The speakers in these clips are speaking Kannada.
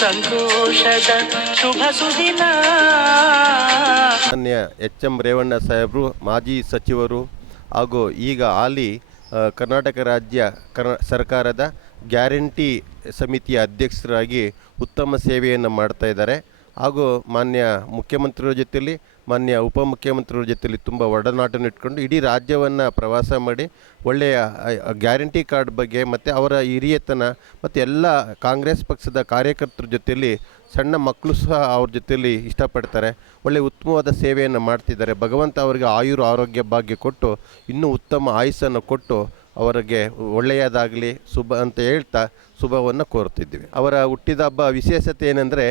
ಸಂತೋಷದ ಶುಭ ಸುದಿನ. ಮಾನ್ಯ ಎಚ್ ಎಂ ರೇವಣ್ಣ ಸಾಹೇಬರು, ಮಾಜಿ ಸಚಿವರು ಹಾಗೂ ಈಗ ಹಾಲಿ ಕರ್ನಾಟಕ ರಾಜ್ಯ ಸರ್ಕಾರದ ಗ್ಯಾರಂಟಿ ಸಮಿತಿಯ ಅಧ್ಯಕ್ಷರಾಗಿ ಉತ್ತಮ ಸೇವೆಯನ್ನು ಮಾಡ್ತಾ ಇದ್ದಾರೆ. ಹಾಗೂ ಮಾನ್ಯ ಮುಖ್ಯಮಂತ್ರಿಗಳ ಜೊತೆಯಲ್ಲಿ ಮಾನ್ಯ ಉಪಮುಖ್ಯಮಂತ್ರಿಗಳ ಜೊತೆಯಲ್ಲಿ ತುಂಬ ಒಡನಾಟನ ಇಟ್ಕೊಂಡು ಇಡೀ ರಾಜ್ಯವನ್ನು ಪ್ರವಾಸ ಮಾಡಿ ಒಳ್ಳೆಯ ಗ್ಯಾರಂಟಿ ಕಾರ್ಡ್ ಬಗ್ಗೆ ಮತ್ತು ಅವರ ಹಿರಿಯತನ ಮತ್ತು ಎಲ್ಲ ಕಾಂಗ್ರೆಸ್ ಪಕ್ಷದ ಕಾರ್ಯಕರ್ತರ ಜೊತೆಯಲ್ಲಿ ಸಣ್ಣ ಮಕ್ಕಳು ಸಹ ಅವ್ರ ಜೊತೆಯಲ್ಲಿ ಇಷ್ಟಪಡ್ತಾರೆ. ಒಳ್ಳೆಯ ಉತ್ತಮವಾದ ಸೇವೆಯನ್ನು ಮಾಡ್ತಿದ್ದಾರೆ. ಭಗವಂತ ಅವರಿಗೆ ಆಯುರ್ ಆರೋಗ್ಯ ಭಾಗ್ಯ ಕೊಟ್ಟು, ಇನ್ನೂ ಉತ್ತಮ ಆಯುಸ್ಸನ್ನು ಕೊಟ್ಟು ಅವರಿಗೆ ಒಳ್ಳೆಯದಾಗಲಿ ಶುಭ ಅಂತ ಹೇಳ್ತಾ ಶುಭವನ್ನು ಕೋರುತ್ತಿದ್ದೀವಿ. ಅವರ ಹುಟ್ಟಿದ ಹಬ್ಬ ವಿಶೇಷತೆ ಏನೆಂದರೆ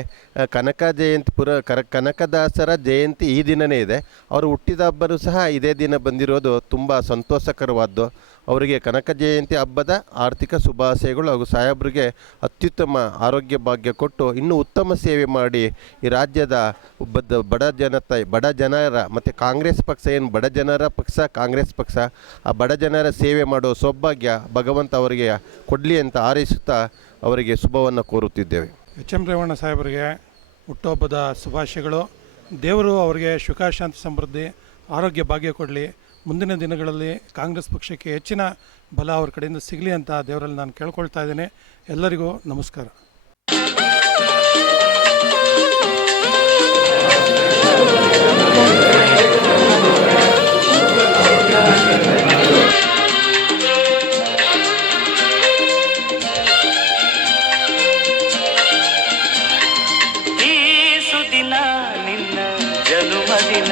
ಕನಕ ಜಯಂತಿ ಪುರ, ಕರ, ಕನಕದಾಸರ ಜಯಂತಿ ಈ ದಿನವೇ ಇದೆ. ಅವರು ಹುಟ್ಟಿದ ಹಬ್ಬನೂ ಸಹ ಇದೇ ದಿನ ಬಂದಿರೋದು ತುಂಬ ಸಂತೋಷಕರವಾದ್ದು. ಅವರಿಗೆ ಕನಕ ಜಯಂತಿ ಹಬ್ಬದ ಆರ್ಥಿಕ ಶುಭಾಶಯಗಳು ಹಾಗೂ ಸಾಹೇಬರಿಗೆ ಅತ್ಯುತ್ತಮ ಆರೋಗ್ಯ ಭಾಗ್ಯ ಕೊಟ್ಟು ಇನ್ನೂ ಉತ್ತಮ ಸೇವೆ ಮಾಡಿ ಈ ರಾಜ್ಯದ ಬದ್ದ ಬಡ ಜನತೆ, ಬಡ ಜನರ ಮತ್ತು ಕಾಂಗ್ರೆಸ್ ಪಕ್ಷ ಏನು ಬಡ ಜನರ ಪಕ್ಷ, ಕಾಂಗ್ರೆಸ್ ಪಕ್ಷ, ಆ ಬಡ ಜನರ ಸೇವೆ ಮಾಡೋ ಸೌಭಾಗ್ಯ ಭಗವಂತ ಅವರಿಗೆ ಕೊಡಲಿ ಅಂತ ಆರೈಸುತ್ತಾ ಅವರಿಗೆ ಶುಭವನ್ನು ಕೋರುತ್ತಿದ್ದೇವೆ. ಎಚ್ ಎಂ ರೇವಣ್ಣ ಸಾಹೇಬರಿಗೆ ಹುಟ್ಟುಹಬ್ಬದ ಶುಭಾಶಯಗಳು. ದೇವರು ಅವರಿಗೆ ಸುಖ ಸಮೃದ್ಧಿ, ಆರೋಗ್ಯ, ಭಾಗ್ಯ ಕೊಡಲಿ. ಮುಂದಿನ ದಿನಗಳಲ್ಲಿ ಕಾಂಗ್ರೆಸ್ ಪಕ್ಷಕ್ಕೆ ಹೆಚ್ಚಿನ ಬಲ ಅವ್ರ ಕಡೆಯಿಂದ ಸಿಗಲಿ ಅಂತ ದೇವರಲ್ಲಿ ನಾನು ಕೇಳ್ಕೊಳ್ತಾ ಇದ್ದೇನೆ. ಎಲ್ಲರಿಗೂ ನಮಸ್ಕಾರ. ಜನುಮದಿನ